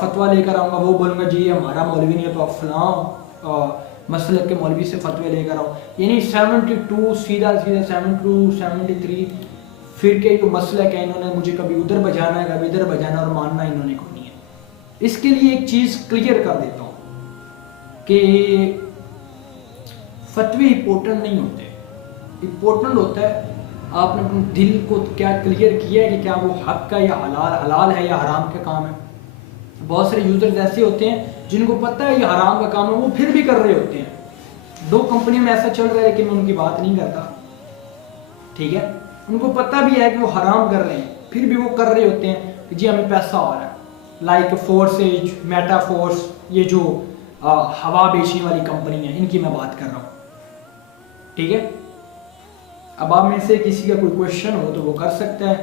फतवा लेकर आऊँगा, वो बोलूँगा जी हमारा मौलवी नहीं है तो आप फलां मसलक के मौलवी से फतवे लेकर आओ। यानी 72 सीधा 72 73 फिर के जो मसलक है, इन्होंने मुझे कभी उधर बजाना है, कभी इधर बजाना, और मानना इन्होंने को नहीं है। इसके लिए एक चीज़ क्लियर कर देता हूँ कि फतवे इंपॉर्टेंट नहीं होते, इंपॉर्टेंट होता है आपने अपने दिल को क्या क्लियर किया है कि क्या वो हक का या हलाल है या हराम का काम है। बहुत सारे यूजर्स ऐसे होते हैं जिनको पता है ये हराम का काम है, वो फिर भी कर रहे होते हैं। 2 कंपनी में ऐसा चल रहा है, लेकिन मैं उनकी बात नहीं करता, ठीक है। उनको पता भी है कि वो हराम कर रहे हैं, फिर भी वो कर रहे होते हैं कि जी हमें पैसा आ रहा है। लाइक फोर्सेज, मेटाफोर्स, ये जो हवा बेचने वाली कंपनी है, इनकी मैं बात कर रहा हूँ, ठीक है। अब आप में से किसी का कोई क्वेश्चन हो तो वो कर सकता है।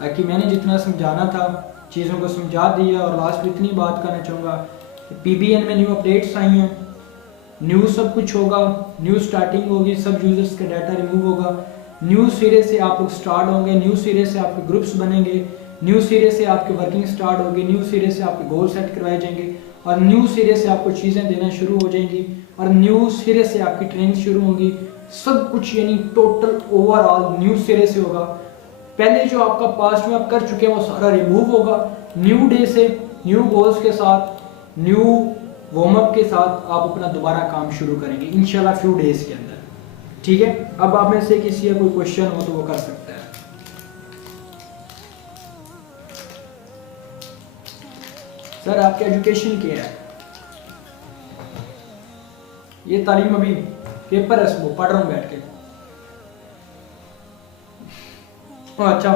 बाकी मैंने जितना समझाना था चीज़ों को समझा दिया। और लास्ट में इतनी बात करना चाहूँगा कि PBN में न्यू अपडेट्स आई हैं, न्यू सब कुछ होगा, न्यू स्टार्टिंग होगी, सब यूज़र्स का डाटा रिमूव होगा, न्यू सिरे से आप लोग स्टार्ट होंगे, न्यू सिरे से आपके ग्रुप्स बनेंगे, न्यू सिरे से आपकी वर्किंग स्टार्ट होगी, न्यू सिरे से आपके गोल सेट करवाए जाएंगे और न्यू सिरे से आपको चीज़ें देना शुरू हो जाएंगी और न्यू सिरे से आपकी ट्रेनिंग शुरू होगी। सब कुछ यानी टोटल ओवरऑल न्यू सिरे से होगा। पहले जो आपका पास्ट में आप कर चुके हैं वो सारा रिमूव होगा। न्यू डे से न्यू गोल्स के साथ, न्यू वार्म अप के साथ आप अपना दोबारा काम शुरू करेंगे इंशाल्लाह फ्यू डेज के अंदर। ठीक है, अब आप में से किसी का कोई क्वेश्चन हो तो वो कर सकता है। सर आपकी एजुकेशन क्या है? ये तालीम अभी पेपर है, वो पढ़ रहा हूँ बैठ के। अच्छा,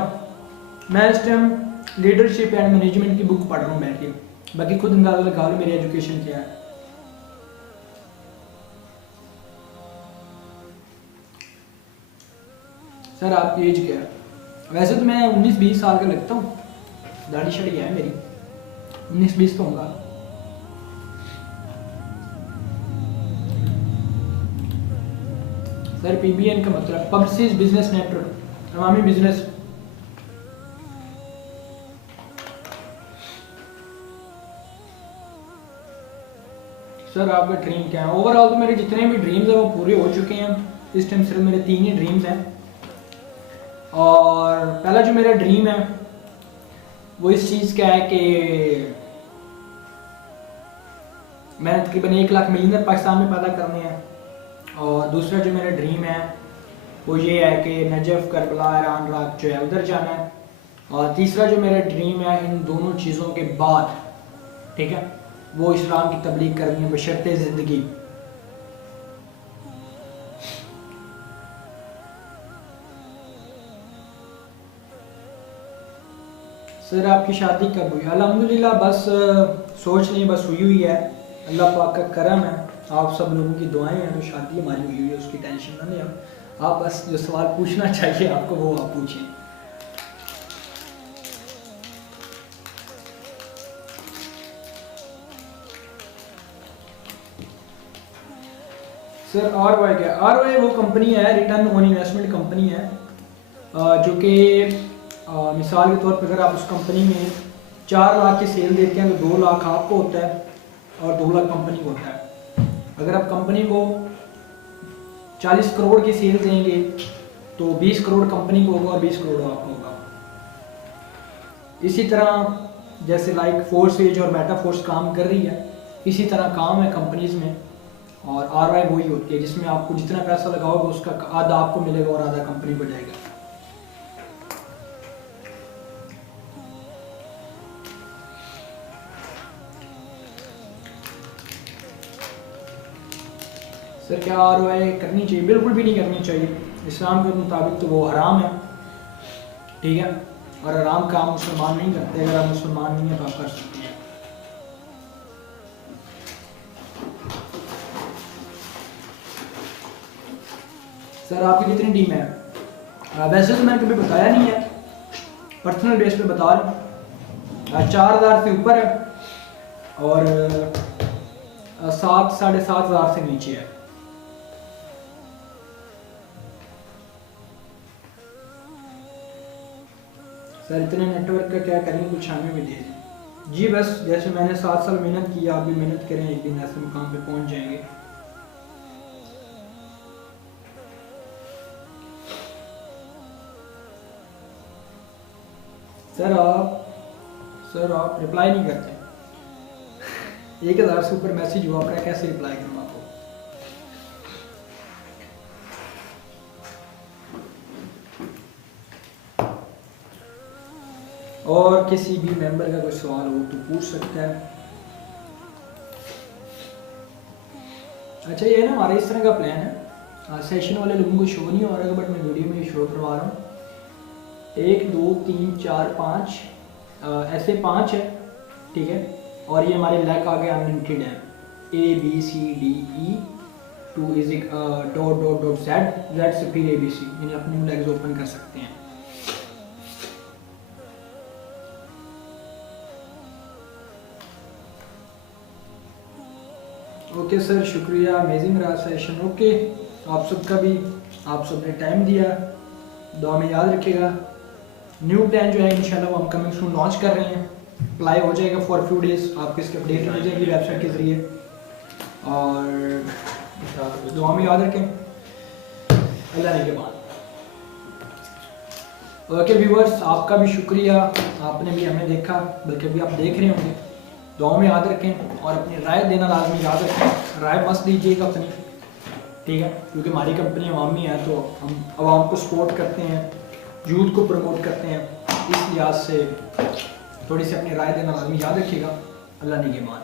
मैं इस टाइम लीडरशिप एंड मैनेजमेंट की बुक पढ़ रहा हूँ बैठ के। बाकी खुद अंदाजा लगा लो मेरी एजुकेशन क्या है। सर आपकी एज क्या है? वैसे तो मैं 19-20 साल का लगता हूँ, दाढ़ी शड़ी है मेरी, 19-20 तो होगा। सर PBN का मतलब पब्लिसिस्ट बिजनेस नेटवर्क, अवामी बिजनेस। सर आपका ड्रीम क्या है? ओवरऑल तो मेरे जितने भी ड्रीम्स हैं वो पूरे हो चुके हैं। इस टाइम सिर्फ मेरे 3 ही ड्रीम्स हैं। और पहला जो मेरा ड्रीम है वो इस चीज़ का है कि मैंने तकरीबन 1 लाख मिलियनर पाकिस्तान में पैदा करने हैं। और दूसरा जो मेरा ड्रीम है वो ये है कि नजफ़, करबला, ईरान, इराक जो है उधर जाना है। और तीसरा जो मेरा ड्रीम है इन दोनों चीज़ों के बाद, ठीक है, वो इस्लाम की तबलीग करनी है बशर्ते ज़िंदगी। सर आपकी शादी कब हुई? अल्हम्दुलिल्लाह बस सोच नहीं, बस हुई है। अल्लाह पाक का करम है, आप सब लोगों की दुआएं हैं, तो शादी हमारी हुई है, उसकी टेंशन ना लें आप। बस जो सवाल पूछना चाहिए आपको वो आप पूछें। सर ROI क्या? ROI वो कंपनी है, रिटर्न ऑन इन्वेस्टमेंट कंपनी है, जो कि मिसाल के तौर पर अगर आप उस कंपनी में 4 लाख की सेल देते हैं तो 2 लाख आपको होता है और 2 लाख कंपनी को होता है। अगर आप कंपनी को 40 करोड़ की सेल देंगे तो 20 करोड़ कंपनी को होगा और 20 करोड़ आपको होगा। इसी तरह जैसे लाइक फोर्स एज और मेटाफोर्स काम कर रही है, इसी तरह काम है कंपनीज में। और ROI वही होती है जिसमें आपको जितना पैसा लगाओगे उसका आधा आपको मिलेगा और आधा कंपनी को जाएगा। सर क्या ROI करनी चाहिए? बिल्कुल भी नहीं करनी चाहिए। इस्लाम के मुताबिक तो वो हराम है, ठीक है, और हराम काम मुसलमान नहीं करते। अगर आप मुसलमान नहीं है तो आप कर सकते हैं। सर आपकी कितनी टीम है? वैसे तो मैंने कभी बताया नहीं है, पर्सनल बेस पे बता रहा हूँ। 4000 से ऊपर है और 7-7.5 से नीचे है। सर इतने नेटवर्क का क्या करेंगे, कुछ हमें भी दे दें। जी बस जैसे मैंने 7 साल मेहनत की, आप भी मेहनत करें, एक दिन ऐसे मुकाम पे पहुंच जाएंगे। सर आप रिप्लाई नहीं करते। 1000 से ऊपर मैसेज हुआ, आपका कैसे रिप्लाई करूँ आपको? और किसी भी मेंबर का कोई सवाल हो तो पूछ सकता है। अच्छा ये ना हमारा इस तरह का प्लान है, सेशन वाले लोगों को शो नहीं हो रहा है बट मैं वीडियो में शो करवा रहा हूँ। 1 2 3 4 5 ऐसे 5 है, ठीक है। और ये हमारे लैक आगे अनलिमिटेड है, A B C D E to इजी डॉट डॉट डॉट जेड से फिर ABC, यानी आप न्यू लेग्स ओपन कर सकते हैं। ओके सर, शुक्रिया, अमेजिंग रहा सेशन। ओके, आप सबका भी, आप सबने टाइम दिया, दुआ में याद रखिएगा। न्यू प्लान जो है इंशाल्लाह वो हम कमिंग सून लॉन्च कर रहे हैं, अप्लाई हो जाएगा फॉर फ्यू डेज, आपको इसकी अपडेट मिल जाएगी वेबसाइट के ज़रिए। और दुआ में याद रखें, अल्लाह ने के बाद। ओके व्यूवर्स, आपका भी शुक्रिया, आपने भी हमें देखा, बल्कि अभी आप देख रहे होंगे। दुआ में याद रखें और अपनी राय देना लाजमी याद रखें, राय मत दीजिएगा अपनी, ठीक है, क्योंकि हमारी कंपनी अवामी है तो हम आवाम को सपोर्ट करते हैं, यूथ को प्रमोट करते हैं, इस लिहाज से थोड़ी सी अपनी राय देना लाजमी याद रखिएगा। अल्लाह निगहबान।